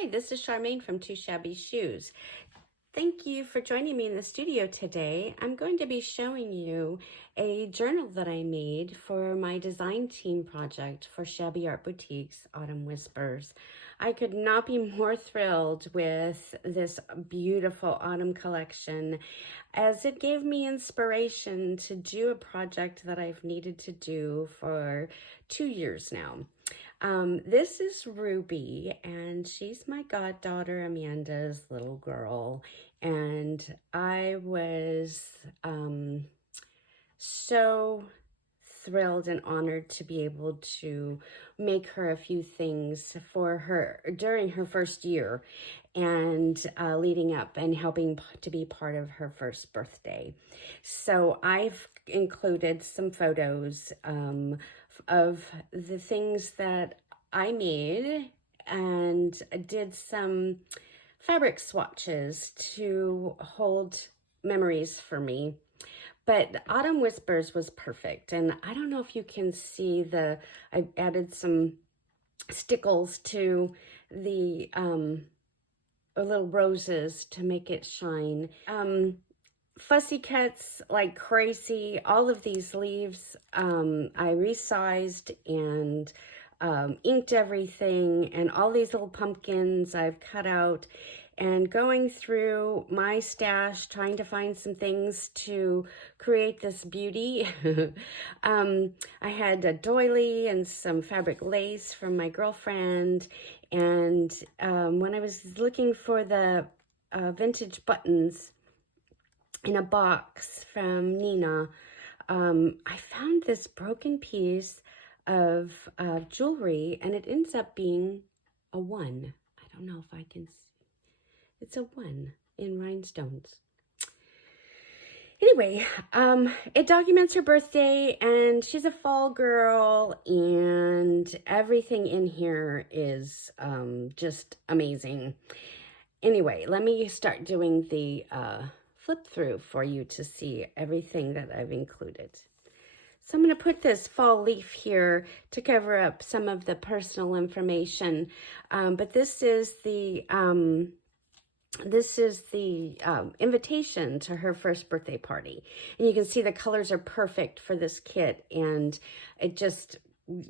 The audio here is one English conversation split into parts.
Hi, this is Charmaine from Two Shabby Shoes. Thank you for joining me in the studio today. I'm going to be showing you a journal that I made for my design team project for Shabby Art Boutique's Autumn Whispers. I could not be more thrilled with this beautiful autumn collection, as it gave me inspiration to do a project that I've needed to do for 2 years now. This is Ruby, and she's my goddaughter Amanda's little girl. And I was so thrilled and honored to be able to make her a few things for her during her first year and leading up and helping to be part of her first birthday. So I've included some photos of the things that I made and did some fabric swatches to hold memories for me. But Autumn Whispers was perfect. And I don't know if you can see I added some stickles to the little roses to make it shine. Fussy cuts like crazy. All of these leaves I resized and inked everything, and all these little pumpkins I've cut out, and going through my stash trying to find some things to create this beauty. I had a doily and some fabric lace from my girlfriend, and when I was looking for the vintage buttons in a box from Nina, I found this broken piece of jewelry, and it ends up being a 1. I don't know if I can see. It's a 1 in rhinestones. Anyway, it documents her birthday, and she's a fall girl, and everything in here is just amazing. Anyway, let me start doing the flip through for you to see everything that I've included. So I'm going to put this fall leaf here to cover up some of the personal information, but this is the invitation to her first birthday party, and you can see the colors are perfect for this kit, and it just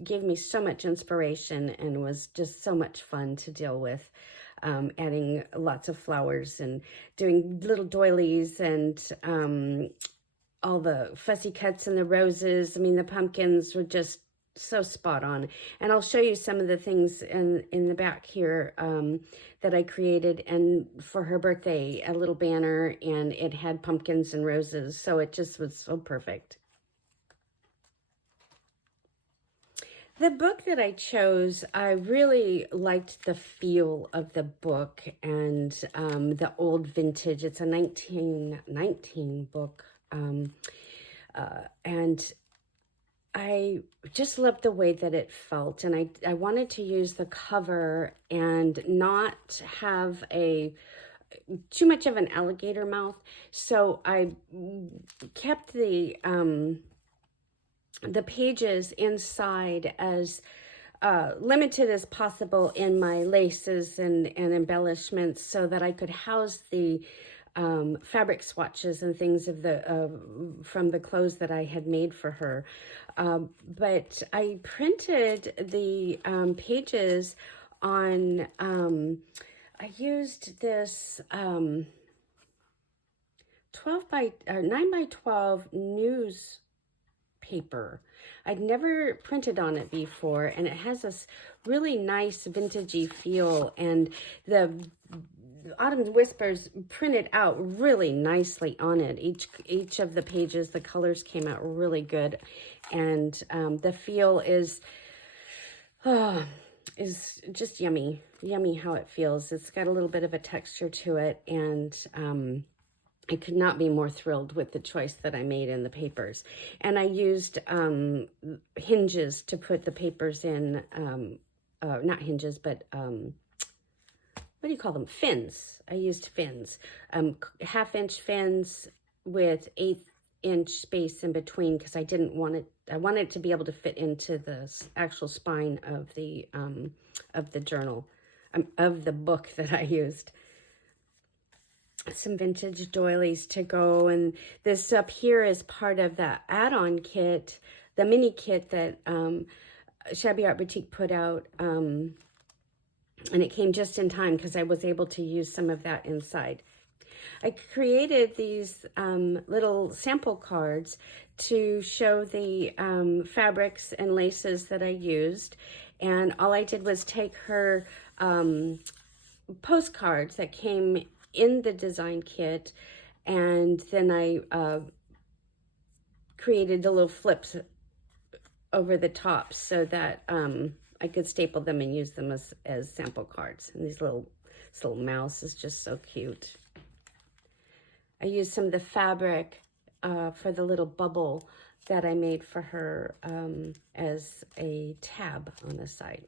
gave me so much inspiration and was just so much fun to deal with. Adding lots of flowers and doing little doilies and all the fussy cuts and the roses. I mean, the pumpkins were just so spot on. And I'll show you some of the things in the back here that I created, and for her birthday, a little banner, and it had pumpkins and roses. So it just was so perfect. The book that I chose, I really liked the feel of the book and the old vintage. It's a 1919 book. And I just loved the way that it felt. And I wanted to use the cover and not have too much of an alligator mouth. So I kept the pages inside as limited as possible in my laces and embellishments, so that I could house the fabric swatches and things of from the clothes that I had made for her. But I printed the pages on, I used this 9 by 12 news paper. I'd never printed on it before, and it has this really nice vintagey feel, and the Autumn Whispers printed out really nicely on it. Each of the pages, the colors came out really good, and the feel is just yummy how it feels. It's got a little bit of a texture to it, and I could not be more thrilled with the choice that I made in the papers. And I used hinges to put the papers in, not hinges, but what do you call them? Fins. I used fins, 1/2-inch fins with 1/8-inch space in between, because I didn't want it. I wanted it to be able to fit into the actual spine of the journal. of the book that I used. Some vintage doilies to go, and this up here is part of the add-on kit, the mini kit that Shabby Art Boutique put out, and it came just in time because I was able to use some of that inside. I created these little sample cards to show the fabrics and laces that I used, and all I did was take her postcards that came in the design kit, and then I created the little flips over the top so that I could staple them and use them as sample cards. And this little mouse is just so cute. I used some of the fabric for the little bubble that I made for her as a tab on the side.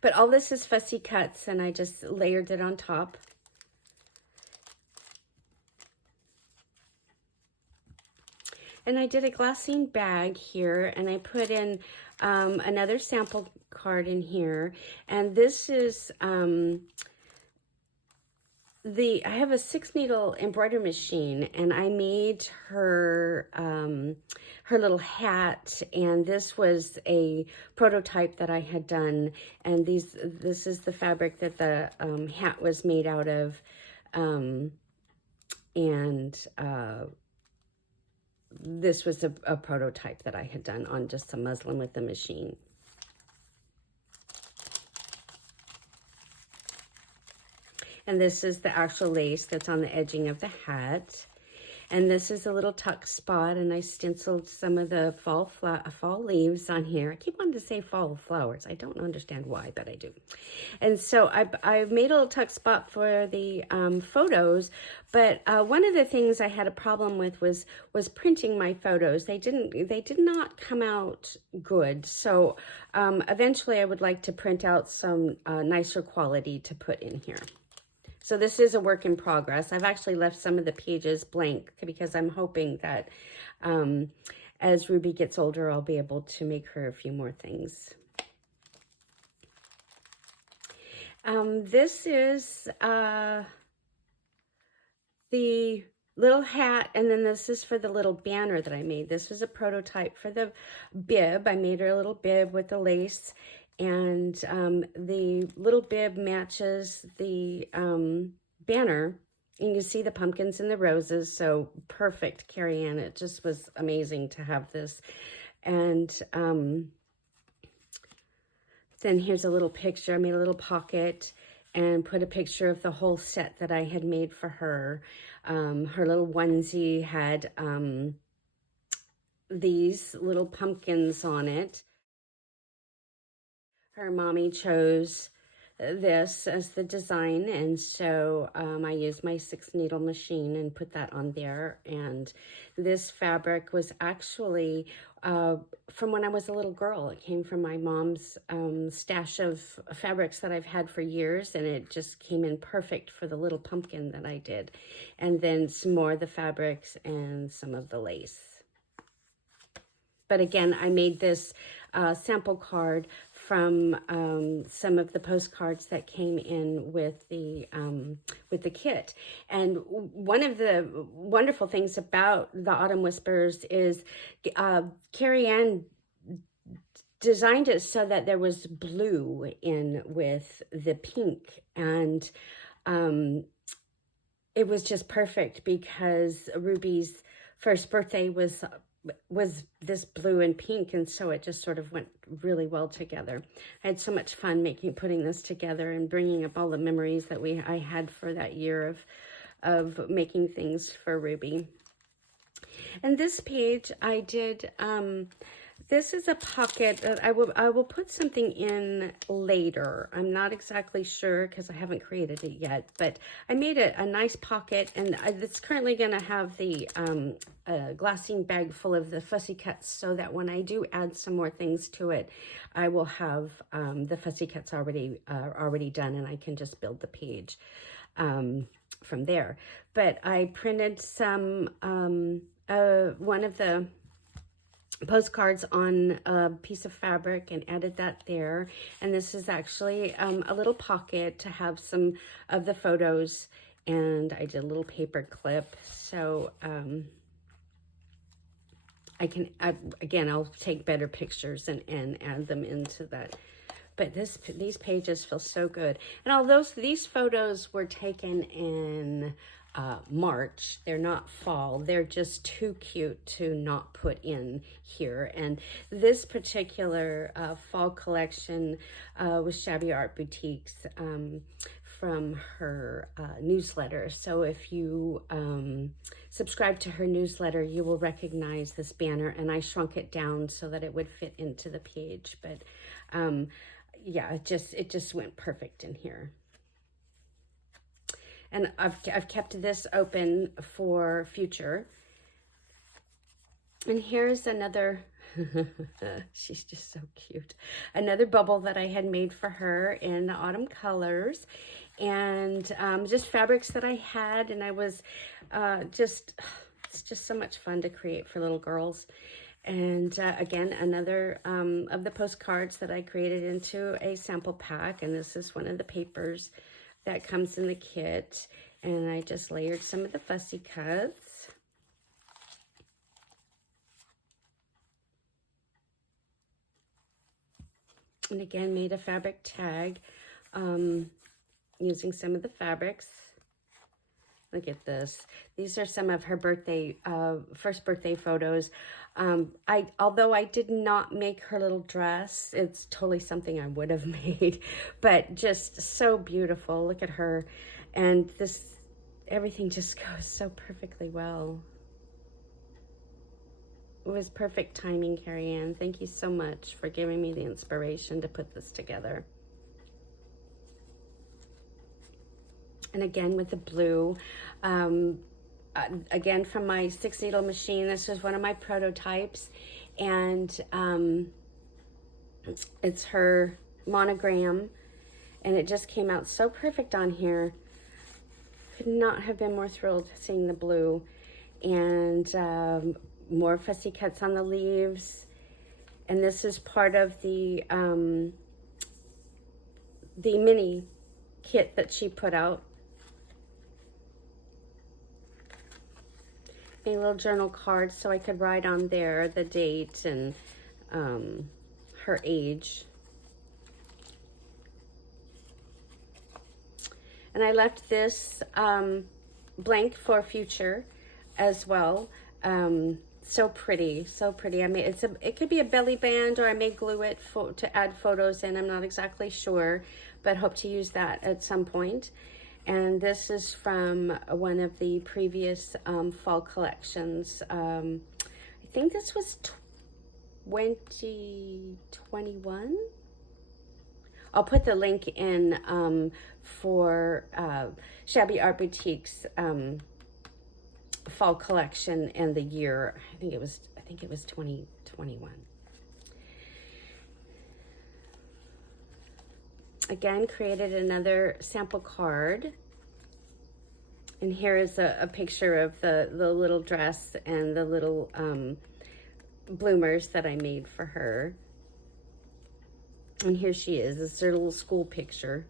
But all this is fussy cuts, and I just layered it on top. And I did a glassine bag here, and I put in another sample card in here. And this is I have a 6-needle embroidery machine, and I made her her little hat, and this was a prototype that I had done, and this is the fabric that the hat was made out of, and this was a prototype that I had done on just some muslin with the machine. And this is the actual lace that's on the edging of the hat. And this is a little tuck spot, and I stenciled some of the fall leaves on here. I keep wanting to say fall flowers. I don't understand why, but I do. And so I made a little tuck spot for the photos, but one of the things I had a problem with was printing my photos. They did not come out good. So eventually I would like to print out some nicer quality to put in here. So this is a work in progress. I've actually left some of the pages blank because I'm hoping that as Ruby gets older, I'll be able to make her a few more things. This is the little hat, and then this is for the little banner that I made. This was a prototype for the bib. I made her a little bib with the lace, and the little bib matches the banner. You can see the pumpkins and the roses, so perfect, Carrie Ann. It just was amazing to have this. And then here's a little picture. I made a little pocket and put a picture of the whole set that I had made for her. Her little onesie had these little pumpkins on it. Her mommy chose this as the design, and so I used my 6-needle machine and put that on there. And this fabric was actually from when I was a little girl. It came from my mom's stash of fabrics that I've had for years, and it just came in perfect for the little pumpkin that I did. And then some more of the fabrics and some of the lace. But again, I made this sample card from some of the postcards that came in with the kit. And one of the wonderful things about the Autumn Whispers is Carrie Ann designed it so that there was blue in with the pink, and it was just perfect because Ruby's first birthday was this blue and pink, and so it just sort of went really well together. I had so much fun putting this together and bringing up all the memories that I had for that year of making things for Ruby. And this page I did, this is a pocket. I will put something in later. I'm not exactly sure because I haven't created it yet, but I made a nice pocket, and it's currently going to have the glassine bag full of the fussy cuts, so that when I do add some more things to it, I will have the fussy cuts already done, and I can just build the page from there. But I printed some one of the postcards on a piece of fabric and added that there. And this is actually a little pocket to have some of the photos, and I did a little paper clip. So again, I'll take better pictures and add them into that. But these pages feel so good. And although these photos were taken in March, they're not fall. They're just too cute to not put in here. And this particular fall collection was Shabby Art Boutiques from her newsletter. So if you subscribe to her newsletter, you will recognize this banner, and I shrunk it down so that it would fit into the page. But yeah, it just went perfect in here. And I've kept this open for future. And here's another, she's just so cute. Another bubble that I had made for her in the autumn colors, and just fabrics that I had, and I was it's just so much fun to create for little girls. And again, another of the postcards that I created into a sample pack. And this is one of the papers that comes in the kit. And I just layered some of the fussy cuts. And again, made a fabric tag using some of the fabrics. Look at this. These are some of her birthday, first birthday photos. Although I did not make her little dress, it's totally something I would have made, but just so beautiful. Look at her. And everything just goes so perfectly well. It was perfect timing, Carrie Ann. Thank you so much for giving me the inspiration to put this together. And again with the blue, again from my 6-needle machine. This was one of my prototypes, and it's her monogram, and it just came out so perfect on here. Could not have been more thrilled seeing the blue. And more fussy cuts on the leaves. And this is part of the mini kit that she put out. A little journal card so I could write on there the date and her age. And I left this blank for future as well. So pretty, so pretty. I mean, it could be a belly band, or I may glue it to add photos in. I'm not exactly sure, but hope to use that at some point. And this is from one of the previous fall collections. I think this was 2021. I'll put the link in for Shabby Art Boutiques fall collection and the year. I think it was 2021. Again, created another sample card. And here is a picture of the little dress and the little bloomers that I made for her. And here she is. This is her little school picture.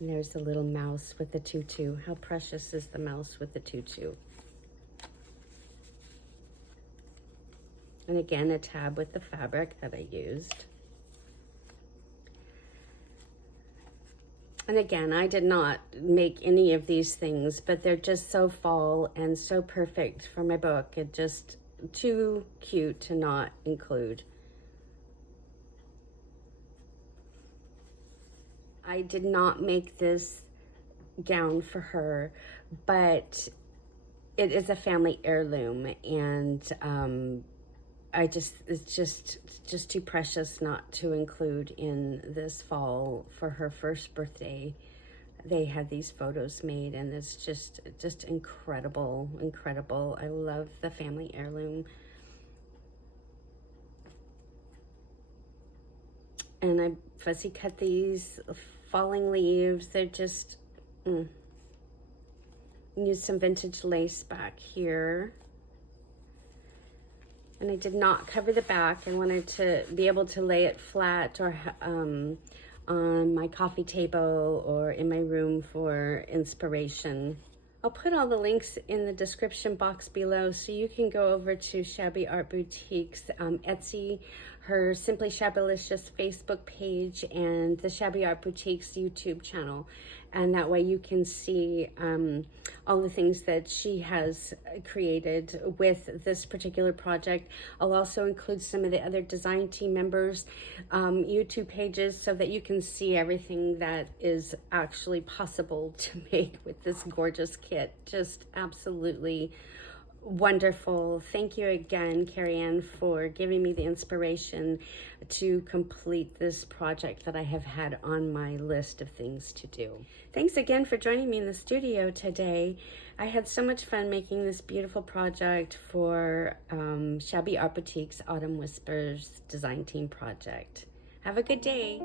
And there's the little mouse with the tutu. How precious is the mouse with the tutu? And again, a tab with the fabric that I used. And again, I did not make any of these things, but they're just so fall and so perfect for my book. It just too cute to not include. I did not make this gown for her, but it is a family heirloom, and it's just too precious not to include in this fall for her first birthday. They had these photos made, and it's just incredible. I love the family heirloom. And I fussy cut these falling leaves. They're just, use some vintage lace back here. And I did not cover the back. I wanted to be able to lay it flat or on my coffee table or in my room for inspiration. I'll put all the links in the description box below so you can go over to Shabby Art Boutique's Etsy, her Simply Shabbylicious Facebook page, and the Shabby Art Boutique's YouTube channel. And that way you can see all the things that she has created with this particular project. I'll also include some of the other design team members' YouTube pages so that you can see everything that is actually possible to make with this gorgeous kit. Just absolutely wonderful. Thank you again, Carrie Ann, for giving me the inspiration to complete this project that I have had on my list of things to do. Thanks again for joining me in the studio today. I had so much fun making this beautiful project for Shabby Art Boutique's Autumn Whispers design team project. Have a good day.